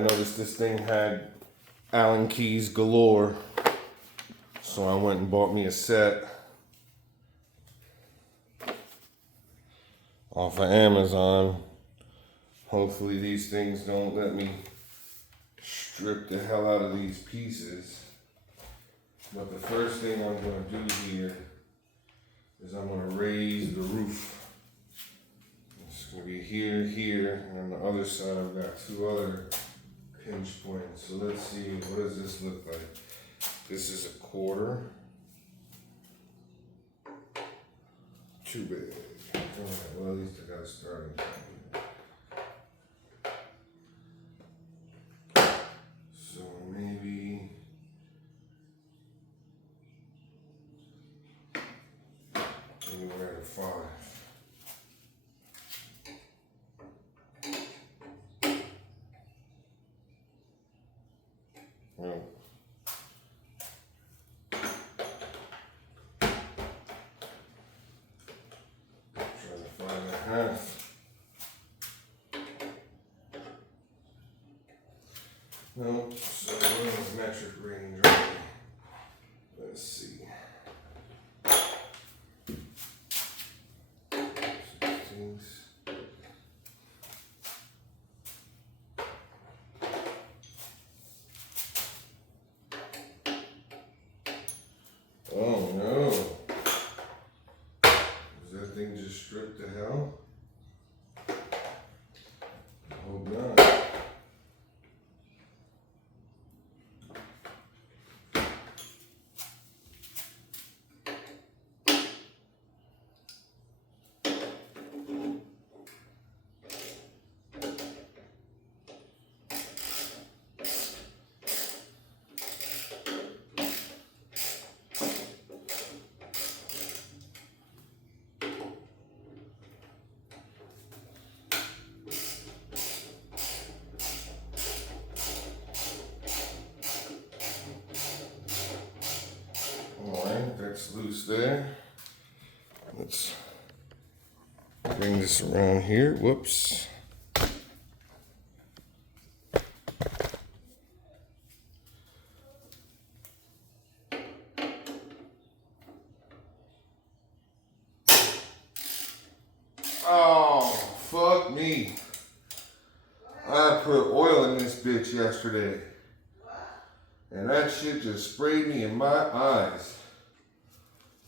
noticed this thing had Allen keys galore, so I went and bought me a set off of Amazon. Hopefully these things don't let me strip the hell out of these pieces. But the first thing I'm going to do here is I'm going to raise the roof. It's going to be here, here, and on the other side I've got two other pinch points. So let's see, what does this look like? This is a quarter. Too big. Alright, well at least I got a starting point. So maybe anywhere to 5. Well, trying to find a half. No, so we're in the metric range already. Let's see. 16. Oh no. Does that thing just strip to hell? I hope not. Alright, that's loose there. Let's bring this around here. Whoops. Oh, fuck me. I put oil in this bitch yesterday. And that shit just sprayed me in my eyes.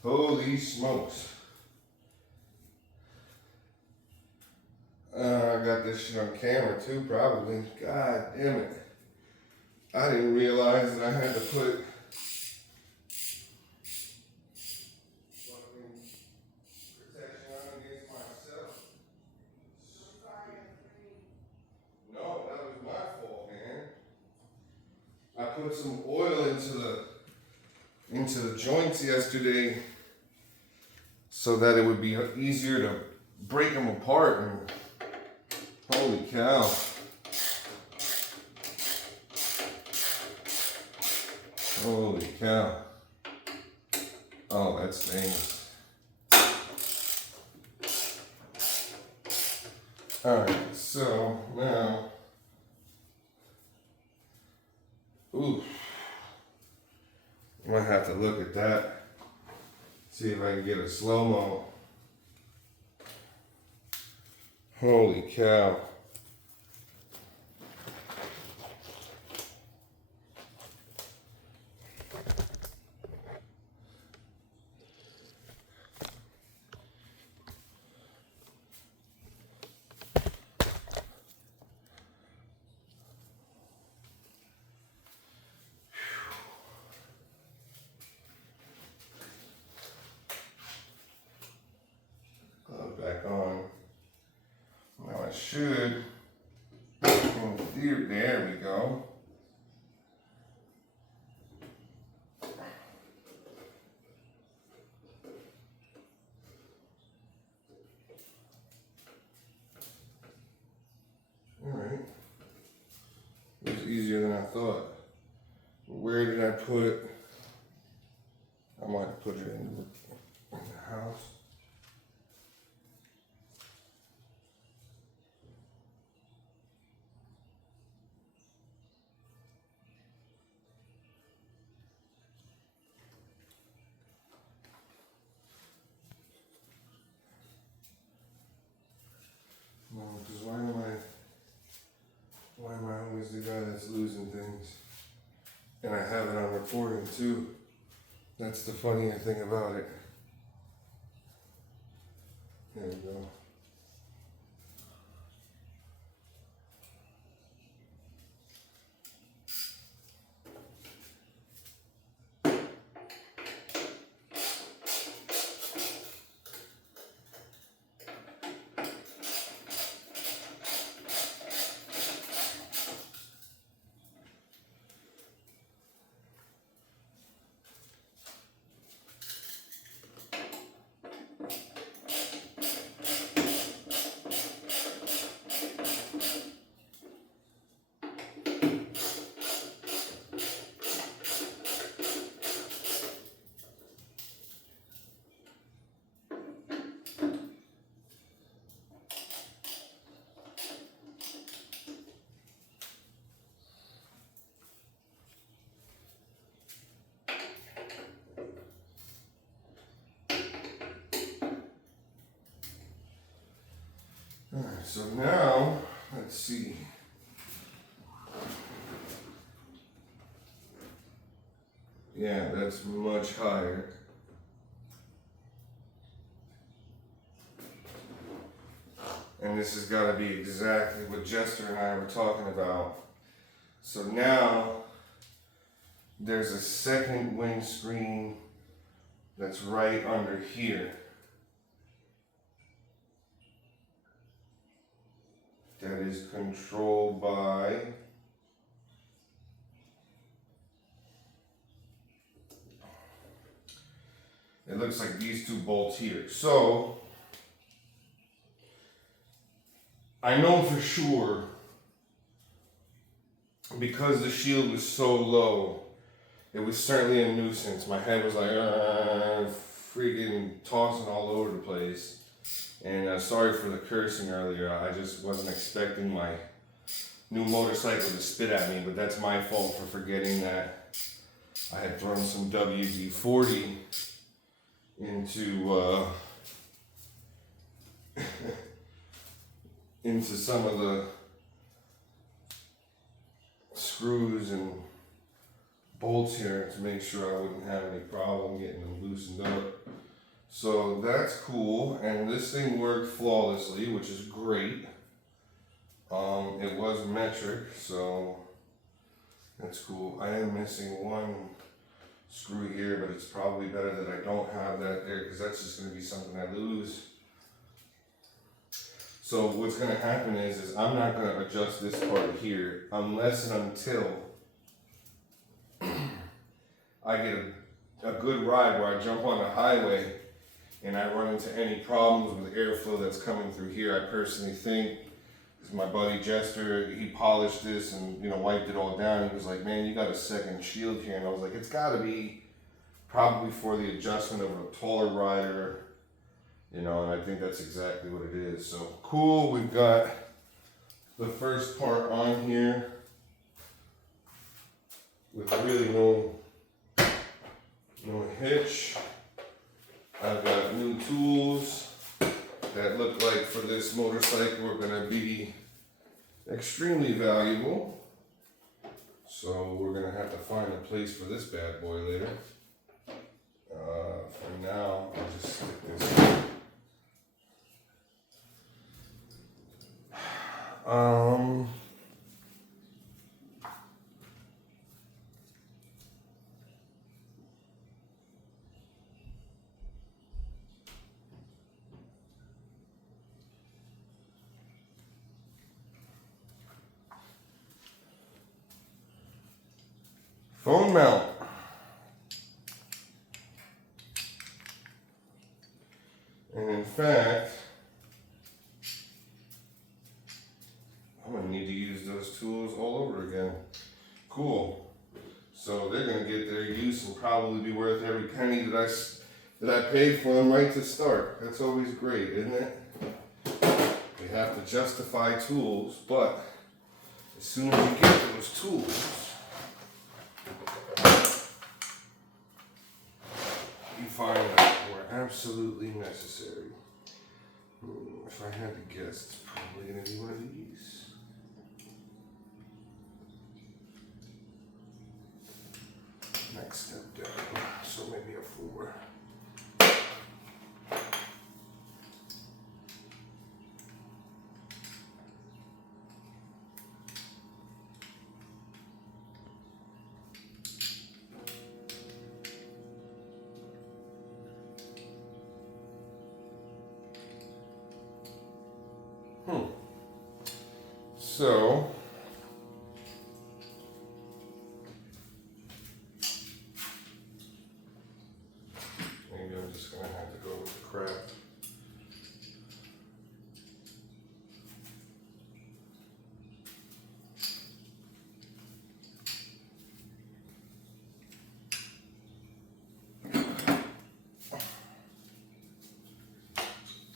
Holy smokes. I got this shit on camera too, probably. God damn it. I didn't realize that I had to put fucking protection on against myself. No, that was my fault, man. I put some oil into the joints yesterday so that it would be easier to break them apart, and holy cow. Holy cow. Oh, that stings. Alright, so now, ooh, I might have to look at that, see if I can get a slow-mo. Holy cow. Back on. Now I should, there we go. Alright. It was easier than I thought. Where did I put it? I might have put it in the house. recording too. That's the funnier thing about it. There we go. Alright, so now, let's see. Yeah, that's much higher. And this has got to be exactly what Jester and I were talking about. So now, there's a second windscreen that's right under here. That is controlled by it looks like these two bolts here. So I know for sure, because the shield was so low, it was certainly a nuisance. My head was like freaking tossing all over the place. And sorry for the cursing earlier. I just wasn't expecting my new motorcycle to spit at me, but that's my fault for forgetting that I had thrown some WD-40 into into some of the screws and bolts here to make sure I wouldn't have any problem getting them loosened up. So that's cool, and this thing worked flawlessly, which is great. It was metric, so that's cool. I am missing one screw here, but it's probably better that I don't have that there, because that's just going to be something I lose. So what's going to happen is I'm not going to adjust this part here unless and until I get a good ride where I jump on the highway and I run into any problems with airflow that's coming through here. I personally think, because my buddy Jester, he polished this and wiped it all down. He was like, man, you got a second shield here. And I was like, it's gotta be probably for the adjustment of a taller rider, and I think that's exactly what it is. So cool, we've got the first part on here with really no hitch. I've got new tools that look like for this motorcycle are going to be extremely valuable. So we're going to have to find a place for this bad boy later. For now, I'll just stick this in. Phone mount. And in fact, I'm going to need to use those tools all over again. Cool. So they're going to get their use and probably be worth every penny that I paid for them right to start. That's always great, isn't it? We have to justify tools, but as soon as you get those tools, you find that they're absolutely necessary. If I had to guess, it's probably going to be one of these. Nice. over. So, maybe I'm just going to have to go with the crap.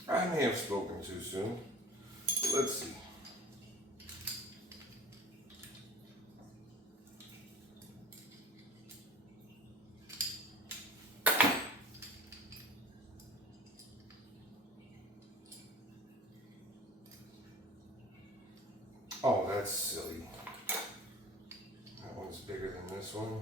I may have spoken too soon. But let's see. Oh, that's silly. That one's bigger than this one.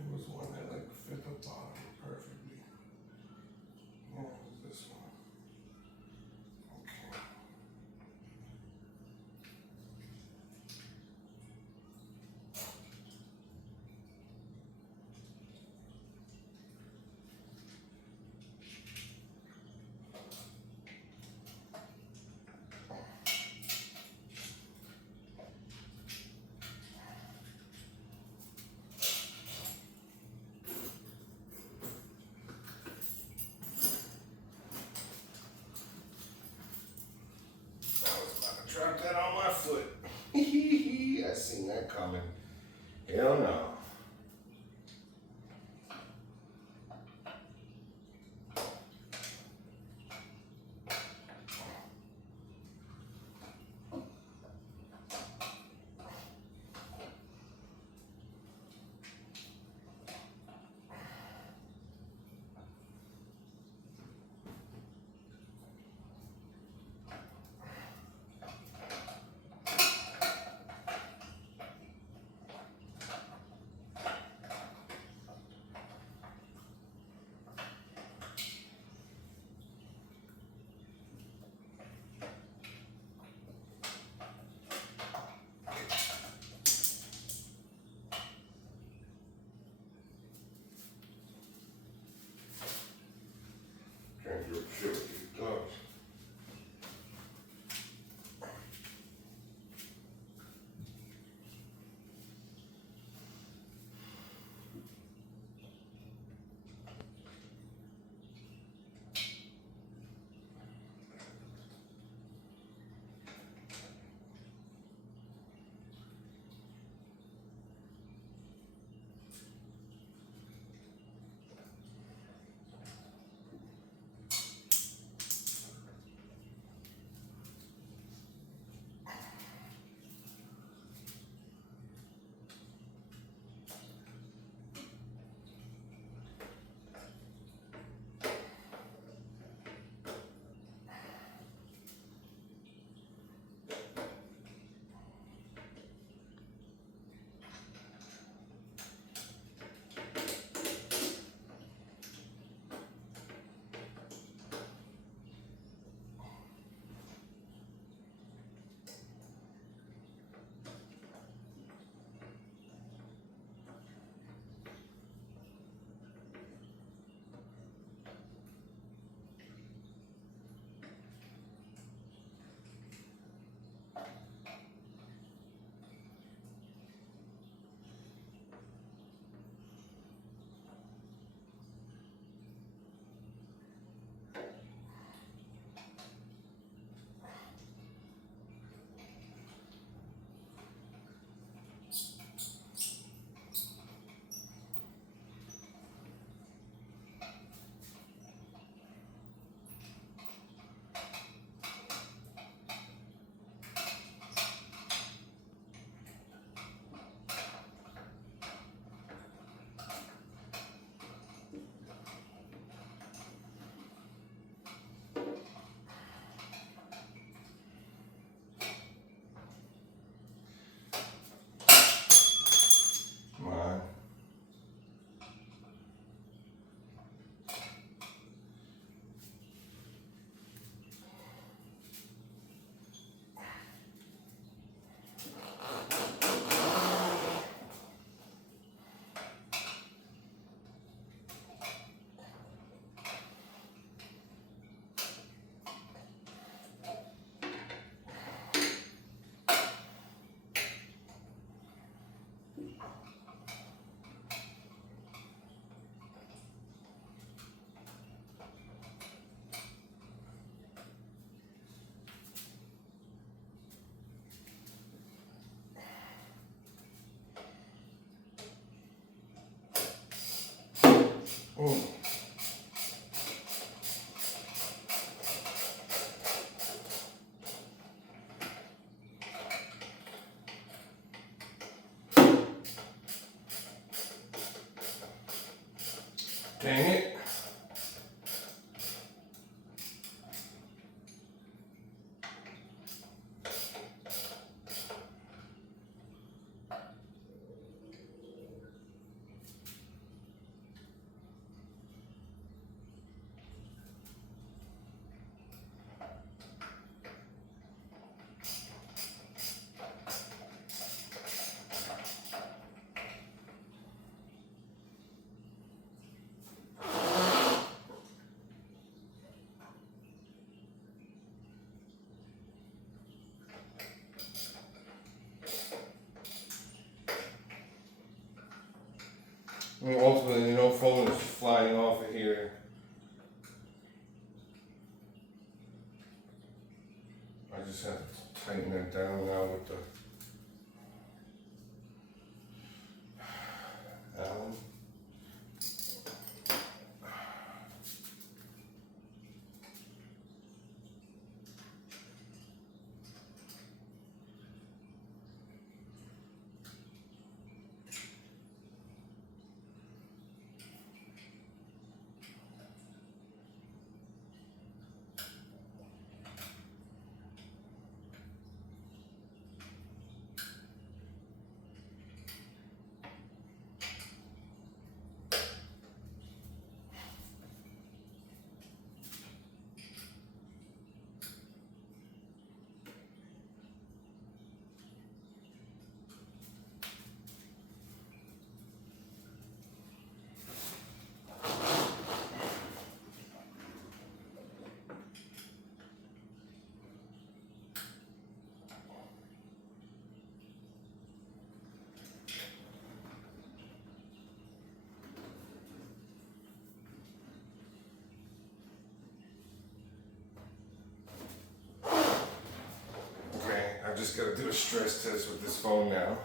There was one that like fit the bottom perfectly. Yeah, it was this one. Okay. I was about to drop that on my foot. I seen that coming. Hell no. Oh. Dang it. I mean, ultimately, no phone is flying off of here. I just have to tighten that down now with the Allen. I just got to do a stress test with this phone now.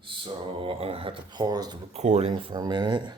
So I'm going to have to pause the recording for a minute.